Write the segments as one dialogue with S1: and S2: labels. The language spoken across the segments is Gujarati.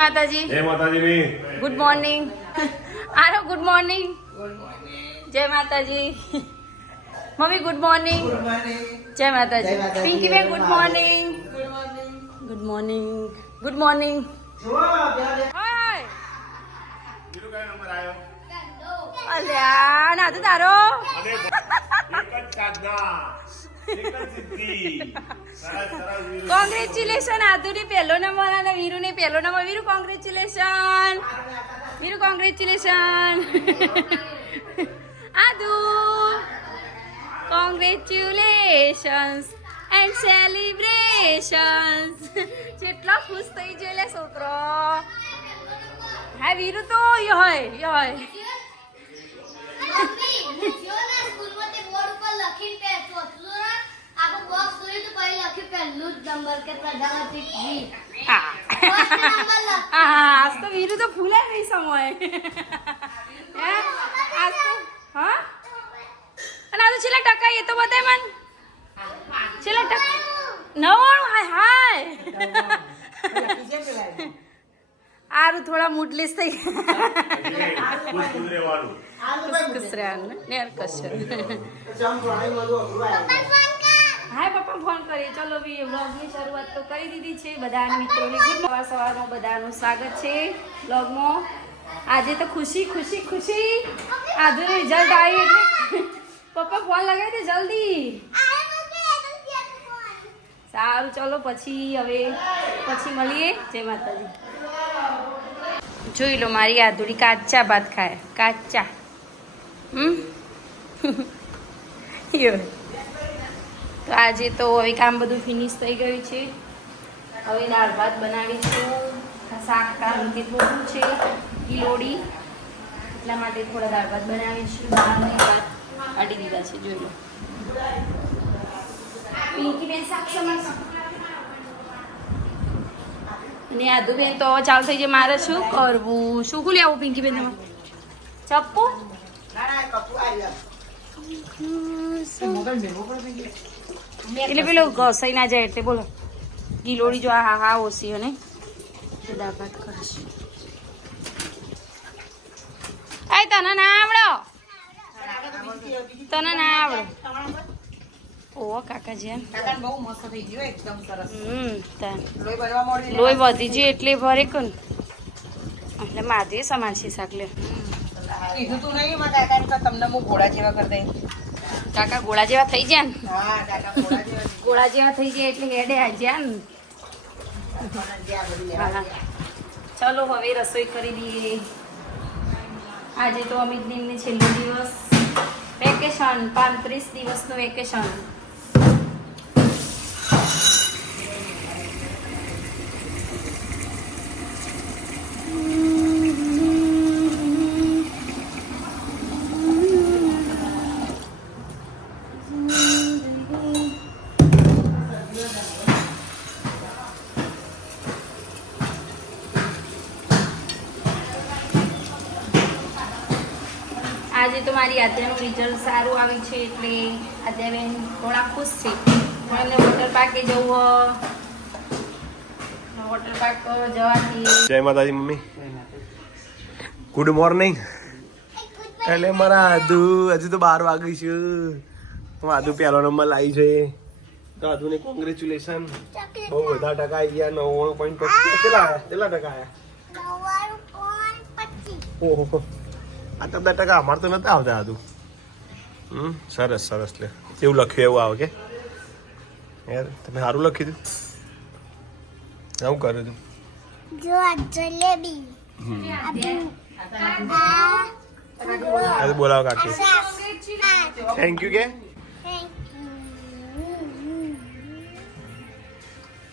S1: માતાજી
S2: જય માતાજી
S1: good morning Aaro good morning જય માતાજી મમ્મી ગુડ મોર્નિંગ જય માતાજી Pinky ben good morning good morning good morning hi
S2: બીજું કયો નંબર આવ્યો
S1: અલ્યા ના તો તારો
S2: અને એક જ સાધના એક જ સિદ્ધિ સરસ સરસ વીરુ.
S1: કોંગ્રેચ્યુલેશન આદુની પહેલો નંબર અને વીરુની પહેલો number Viru congratulation Viru congratulation Adu congratulations and celebrations જેટલો ખુશ થઈ લે છોકરો હા વીરુ તો હા. આજ તો વીરુ તો ફૂલે નહીં સમય. હે? આજ તો હા? અને આ તો છેલ્લા ટકા એ તો બતાય મન. છેલ્લા ટકા નવાણું હાય હાય. આરું થોડા મૂડલેસ થઈ ગયા.
S2: રહેવાનું
S1: ને કશું. હાય પપ્પા ફોન કરીએ. ચલો બી વ્લોગની શરૂઆત તો કરી દીધી છે. બધા મિત્રોને ગુડ સવાર સવારનો બધાનું સ્વાગત છે વ્લોગમાં આજે તો ખુશી ખુશી ખુશી. આજે રિઝલ્ટ આવી પપ્પા ફોન લગાવી દે જલ્દી. સારું, ચલો, પછી હવે પછી મળીએ. જય માતાજી. જોઈ લો, મારી આધુડી કાચા ભાત ખાય. કાચા. હમ? યો. તો આજે તો હવે કામ બધું ફિનિશ થઈ ગયું છે. હવે દાળ ભાત બનાવીશું આ શાક કામ કેટલું છે. કિલોડી એટલા માટે થોડા દાળ ભાત બનાવીશું દાળને ભાત કાઢી દીધા છે જોઈ લો. પિંકી શાક. ને આદુ બેન તો ચાલુ થઈ જાય મારે શું કરવું? શું શું લેવું પિંકી બેન તમારે? ચપ્પુ? એટલે પેલો ઘસાઈ ના જાય એટલે બોલો. ગીલોડી જો આ હા હા ઓછી અને તે દાળ કરીશ. આય તને ના આવડો? તને ના આવડો. ઓ કાકાજી
S3: લોહી
S1: વધી ગયું એટલે ભરે કન એટલે માધવી સમાન છે શાક લે.
S3: કીધું તું નહીં તમને હું ઘોડા જેવા કરી દઈ
S1: કાકા ગોળા જેવા થઈ ગયા ને? ગોળા જેવા થઈ ગયા. એટલે હેડે આ ને.
S3: જ્યાં લેવા
S1: હા. ચલો હવે રસોઈ કરી દઈએ આજે તો અમિત દિનને છેલ્લો દિવસ. વેકેશન પાંત્રીસ દિવસનું વેકેશન આજે તો મારી આદ્યાનું રિઝલ્ટ સારું આવ્યું છે એટલે આદ્યાબેન થોડા ખુશ છે. પણ એમને વોટર પાર્કે જવું વોટર પાર્ક જવાથી
S2: જય માતાજી મમ્મી. ગુડ મોર્નિંગ એટલે મારા આદુ હજુ તો બાર વાગ્યું છે. હું આદુ પહેલો નંબર લાવી છે. તો આદુને કોંગ્રેચ્યુલેશન બહુ બધા ટકા આવી ગયા નવ્વાણું પોઈન્ટ પચીસ કેટલા કેટલા ટકા આવ્યા ઓહો. આ તો બે ટકા અમારે તો નતા આવતા હતું હમ સરસ સરસ લે. એવું લખ્યું એવું આવે કે? યાર તમે સારું લખી દીધું આવું કર્યું હતું.
S4: જો આ જલેબી.
S2: આ બોલાવો કાકી. થેન્ક યુ કે?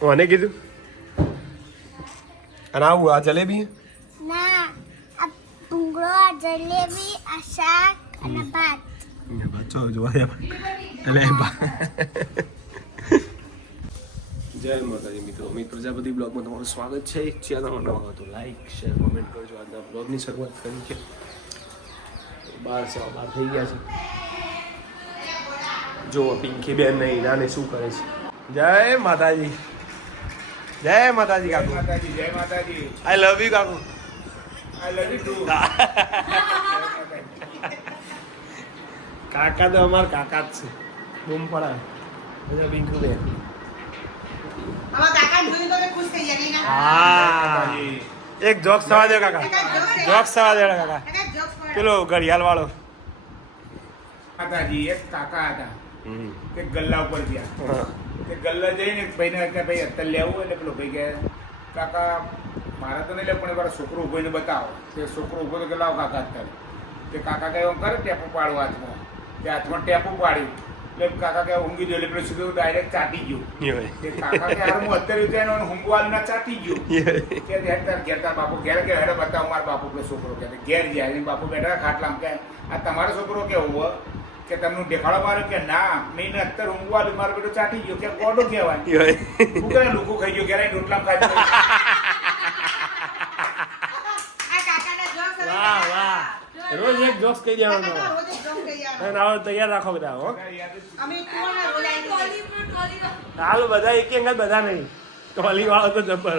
S2: મને કીધું? અને આવું આ જલેબી?
S4: જલેબી આ શાક અને ભાત.
S2: બચ્ચો જોવા દે એટલે જય માતાજી મિત્રો. અમિત પ્રજાપતિ બ્લોગમાં તમારું સ્વાગત છે. ચેનલ નવા હતો લાઈક શેર કોમેન્ટ કરજો. આજના બ્લોગની શરૂઆત કરી છે. બાર સવા બાર થઈ ગયા છે. જો પિંકી બેન ને ઈરાને શું કરે છે. જય માતાજી. જય માતાજી કાકુ.
S5: માતાજી જય માતાજી.
S2: આઈ લવ યુ કાકુ. કાકા તો અમાર કાકા જ છે. બૂમ પડા બધા બિંકુ? હા. એક જોક સવા દે કાકા. જોક સવા દે કાકા. પેલો ઘડિયાળ વાળો.
S5: કાકાજી એક કાકા હતા. કે ગલ્લા ઉપર ગયા. તે ગલ્લા જઈને ભાઈ ભાઈને કે ભાઈ અત્યારે લેવું એટલે પેલો ભાઈ કે કાકા મારે તો નહીં લે પણ મારા છોકરો ઊભો એને બતાવો. તે છોકરો ઊભો તો કે લાવો કાકા અત્યારે. તે કાકા કહે એમ કરે ટેપો પાડો હાથમાં? તે હાથમાં ટેપો પાડ્યું. એટલે કાકા કે ઊંઘી ગયો. એટલે પેલો સીધું ડાયરેક્ટ ચાટી ગયું. તે કાકા કહે હું અત્યારે ઉઠ્યા એને ઊંઘવાનું ના ચાટી ગયો. કે ઘેર તાર ઘેર તાર બાપુ ઘેર કે હેડે બતાવો મારો બાપુ પેલો છોકરો કે ઘેર જાય બાપુ બેઠા ખાટલામાં કે આ તમારો છોકરો કેવો હો? કે તમને દેખાડો માર્યો કે ના? મેં અત્યારે ઊંઘવાનું મારો બેટો ચાટી ગયો. કે ગોડો કહેવાય? હું કરે લોકો ખાઈ ગયો ઘેર રોટલા ખાઈ ગયો
S3: આ કાકાના jokes હવે
S2: વાહ વાહ રોજ એક જોક્સ કહી દેવાનો. અને આવો તૈયાર રાખો બધા હો. હાલ બધા એક અંગત બધા નહીં. ટોલી વાળો તો જબર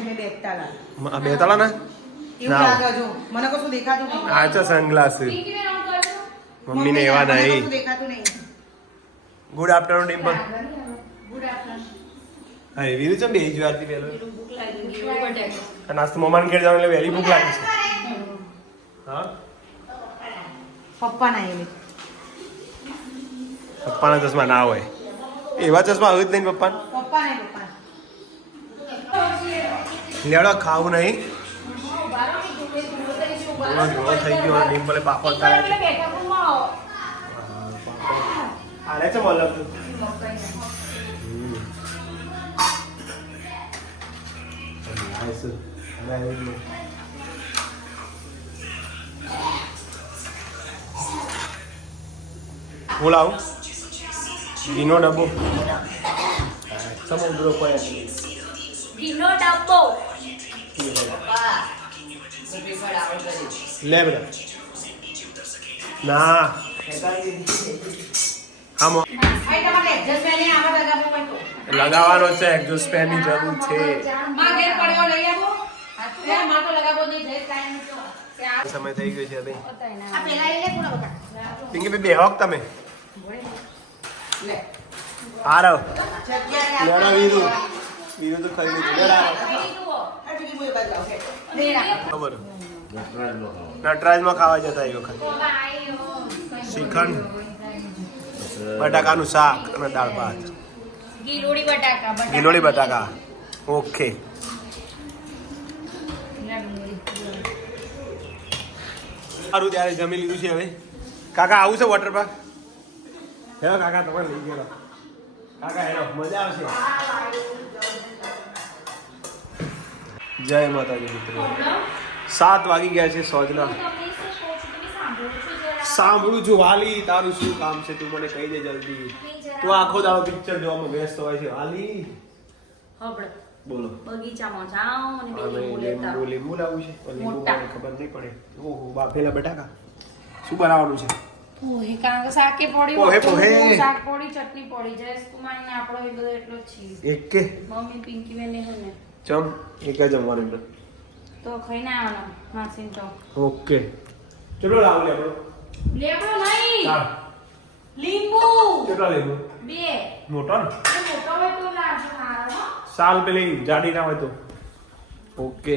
S3: એને બેસતા લાગે.
S2: બે તળા ના
S3: એવું
S2: ના.
S3: લાગે જો મને કશું દેખાતું નહીં.
S2: આ તો સનગ્લાસ મમ્મીને એવા
S3: મને
S2: નહીં.
S3: કશું દેખાતું
S2: ગુડ આફ્ટરનૂન ડિમ્પલ હા એવી રીતે બે જ વારથી પહેલો? આ નાસ્તો મમ્માને ઘેર જવાનું એટલે વહેલી ભૂખ લાગી છે. હા?
S3: પપ્પા
S2: પપ્પાના ચશ્મા ના હોય. એવા ચશ્મા હોય જ નહીં પપ્પાને
S3: પપ્પા
S2: લેવડો ખાવું નહીં. ધોળો થઈ ગયો અને ડિમ્પલે પાપડ કાઢ્યા છે આલે છે મતલબ. Nice. હું લાવું ઘીનો ડબ્બો. સમુદ્ર કોઈ.
S1: ઘીનો ડબ્બો.
S2: લે બેટા. ના.
S3: આમ. ભાઈ.
S2: લગાવવાનો છે એક્ઝોસ્ટ ફેનની જરૂર છે.
S3: આવો.
S2: સમય થઈ ગયો છે હવે
S3: આ પેલા એ લે પૂરા બકા.
S2: પિંકી બે બેહોક તમે. આરવ લેડા વીરુ. વીરુ તો ખરી લીધું. લેડા. ખબર. નટરાજમાં ખાવા જતા એ વખત. શ્રીખંડ બટાકાનું શાક અને દાળ ભાત.
S1: ગીલોડી બટાકા બટાકા.
S2: ગીલોડી બટાકા. ઓકે. સારું ત્યારે જમી લીધું છે હવે. કાકા આવું છે વોટર પાર્ક હેલો કાકા તમારે લઈ ગયેલો. કાકા હેલો મજા આવશે? જય માતાજી મિત્રો. સાત વાગી ગયા છે સોજના. સાંભળું છું વાલી તારું શું કામ છે? તું મને કહી દે જલ્દી. તું આખો દાડો પિક્ચર જોવામાં વ્યસ્ત હોય છે. વાલી બોલો.
S1: બગીચામાં જાઓ અને લીંબુ
S2: લીંબુ છે લીંબુ
S1: મોટા.
S2: મને ખબર નહીં પડે. ઓહો બાફેલા બટાકા. શું બનાવવાનું છે?
S1: પોહે કારણ કે શાકે પડી
S2: પોહે, પોહે.
S1: શાક પોડી ચટણી પડી. જયેશ કુમાર ને આપણો એ બધો એટલો જ છે
S2: એક? કે
S1: મમ્મી પિંકી બેન ને છે ને.
S2: ચમ એક જ અમારે એટલે.
S1: તો ખાઈને આવવાનો માસીન તો.
S2: ઓકે. ચલો લાવું લે
S1: લેબડો નહીં. લીંબુ.
S2: કેટલા લેવું
S1: બે.
S2: મોટો ને?
S1: મોટો હોય તો લાવજો મારો
S2: સાલ પેલી જાડી ના હોય તો. ઓકે.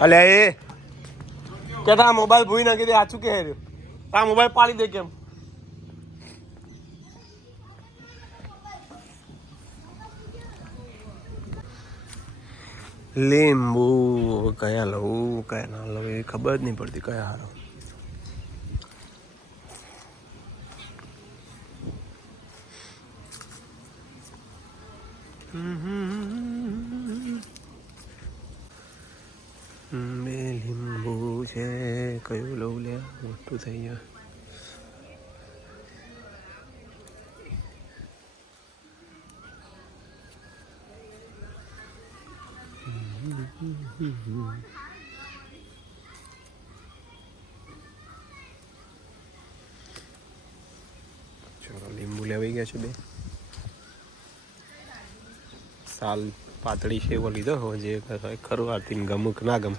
S2: અલે એ. કે મોબાઈલ ભૂઈ નાખી દે આછું કે હેર્યું આ મોબાઈલ પાડી દે કેમ? લીંબુ, કયા લઉં, કયા ના લઉં, એ ખબર જ નહીં પડતી કયા હારો. હમ હમ. બે લીંબુ છે. કયું લઉં લે? મોટું થઈ ગયા. ચલો, લીંબુ લેવાઈ ગયા છે બે. સાલ પાતળી એવો લીધો હો જે ખરું આરતી ગમુક ના ગમ.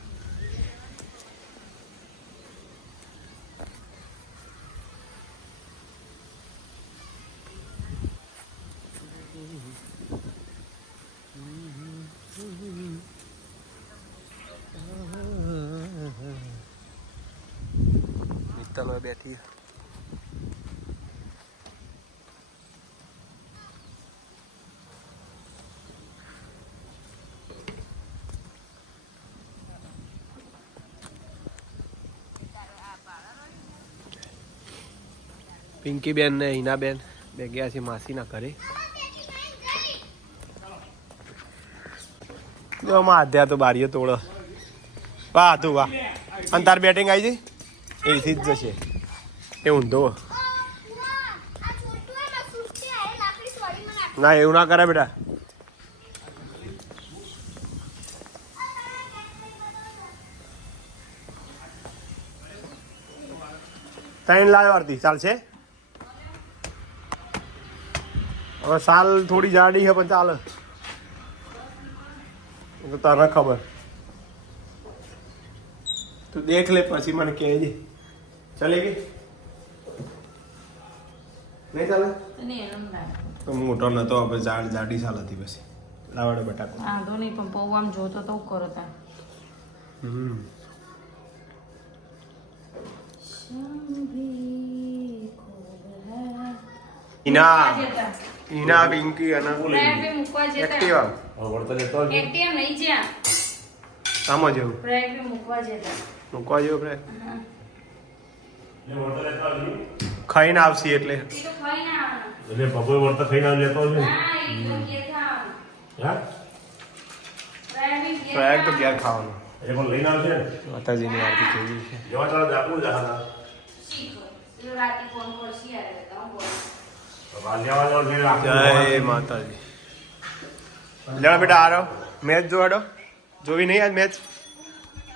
S2: બેઠી પિંકી બેન ને હિનાબેન, બે ગયા છે માસીના ઘરે. આમાં તો બારીઓ તોડો. વાહ, તું વાહ. અને તાર બેટિંગ આવી જઈ એથી જ જશે. એ ઊંધો.
S4: ના,
S2: એવું ના કરે બેટા. ત્રણ લાવ્યો આરતી ચાલશે? હવે સાલ થોડી જાડી છે પણ ચાલે. તો તને ખબર. તું દેખ લે પછી મને કહેજે. ચાલે ગઈ નહીં ચાલે? તો મોટો નતો હવે જાડ જાડી સાલ હતી પછી. લાવડે બટાકો.
S1: વાંધો નહીં પણ પૌ આમ જોતો તો કરો તા
S2: હમ. ઈના. ઈના પિંકી અને
S1: મૂકવા જતા.
S2: એક્ટિવા
S1: એટીએમ નહીં જ્યાં.
S2: આમાં જેવું
S1: પ્રાઇવેટ મૂકવા જતા.
S2: મૂકવા જેવું આપણે. ખાઈને આવશે એટલે.
S6: એટલે બપોર વળતા ખાઈને આવી લેતો
S1: ખાવાનું.
S6: હા?
S1: પ્રાઇવેટ
S2: પ્રયાગ તો
S1: ખાવાનું.
S2: ક્યાં ખાવાનું.
S6: એ પણ લઈને આવશે
S2: માતાજીની આરતી કેવી છે.
S6: જવા ચાલો જાપુર જા
S1: શીખો. રાતે ફોન કરશી યાર
S2: જય માતાજી લેવા બેટા આરો મેચ જોવાડો જોવી નહીં આજ મેચ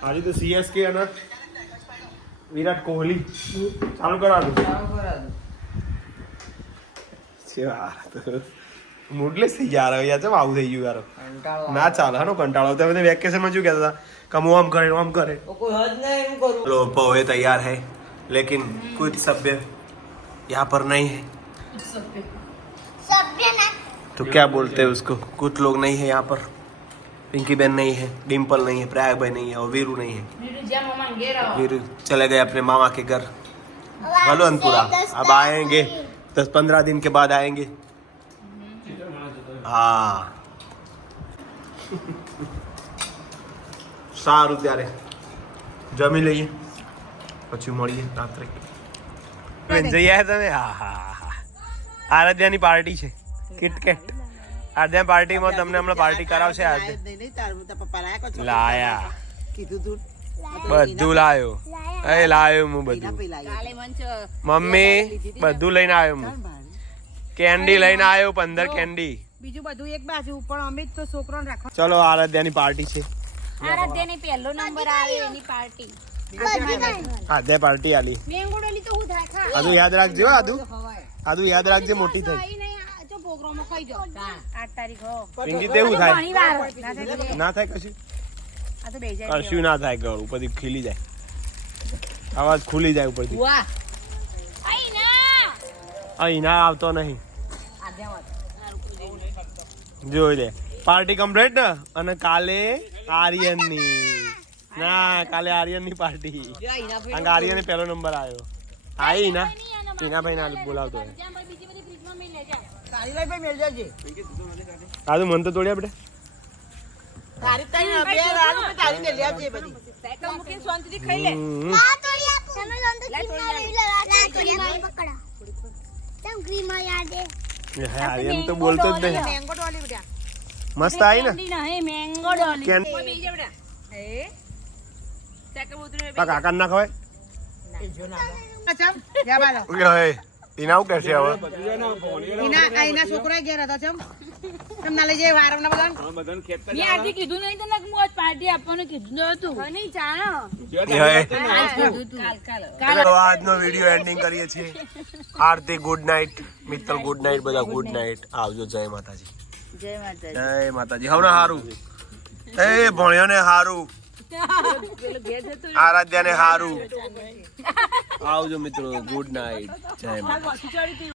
S2: આજે તો સીએસકે અને વિરાટ કોહલી ચાલુ કરાવું મૂડલેસ થઈ ગયા યાર ચમ આવું થઈ ગયું યાર ના ચાલે હાનો કંટાળો તમે તો વેકેશનમાં શું કહેતા હતા કે હું આમ કરે આમ કરે લોકો તૈયાર હે લેકિન કુછ સભ્ય યહાં પર નહીં હે है
S4: સભ્ય ના
S2: तो क्या बोलते हैं उसको कुछ लोग नहीं है यहाँ पर पिंकी बहन नहीं है डिम्पल नहीं है प्रयाग भाई नहीं है और वीरू नहीं है
S1: બીજું જ્યાં મમ્માને ઘેર આવો.
S2: वीरू चले गए अपने मामा के घर बलवंतपुरा अब आएंगे दस पंद्रह दिन के बाद आएंगे हाँ સારું ત્યારે જમી લઈએ પછી મળીએ રાત્રે બેન, જઈ આવ્યા તમે હા હા હા આરાધ્યાની પાર્ટી છે. કિટકેટ આરાધ્યા પાર્ટીમાં તમને હમણાં પાર્ટી કરાવશે આજે. લાયા બધું લાયો. એ લાયો હું બધું. મમ્મી બધું લઈને આવ્યો હું. કેન્ડી લઈને આવ્યો પંદર કેન્ડી.
S3: બીજું બધું એક બાજુ પણ અમિત તો છોકરો રાખો
S2: ચલો આરાધ્યાની પાર્ટી છે.
S1: આરાધ્યાની પહેલો નંબર આવે એની પાર્ટી.
S2: આધ્યા પાર્ટી આલી.
S4: મેંગોડોલી તો હું થાય ખા
S2: આદુ યાદ રાખજો આદુ આદુ યાદ રાખજે મોટી થઈ. પિંકી તેવું થાય.
S3: ના થાય તો
S2: ના થાય કશું?
S3: આ તો બે જાય
S2: કશું ના થાય ગળ ઉપરથી ખીલી જાય. અવાજ ખુલી જાય ઉપરથી. અહીં ના આવતો નહીં. જોઈ લે. Party complete? ને અને કાલે આર્યનની. ના કાલે આર્યનની પાર્ટી. કારણ કે આર્યને પહેલો નંબર આવ્યો આઈ ના ટીનાભાઈ ના બોલાવતો
S3: જજે
S2: આદુ મન તો
S4: તોડી આપો. તો ક્રીમમાં લઈ લે આ તોડી પકડો તમ ક્રીમમાં યાદ હે
S2: એ હા, આર્યન તો બોલતો જ નહીં.
S3: મેંગો ડોલી બેટા.
S2: મસ્ત આવી ને? કાકા ના ખવાય.
S3: ચમ? જા બાલો.
S2: ઓકે હવે એના હું હવે?
S3: એના આ છોકરા ઘેર હતા ચમ? ચમ લઈ જાય વારમ ના બધા
S1: મેં આજે કીધું નહીં તને હું આજ પાર્ટી આપવાનું કીધું નતું નહીં જાણો
S2: એ હવે
S1: કાલ કીધું તું. કાલ
S2: તો આજનો વીડિયો એન્ડિંગ કરીએ છીએ. Aarti good night Mittal good night બધા ગુડ નાઇટ આવજો જય માતાજી.
S1: જય માતાજી.
S2: જય માતાજી. હવે હારું. એ ભણ્યો ને હારું. આરાધ્યા ને હારું. આવજો મિત્રો ગુડ નાઇટ. જય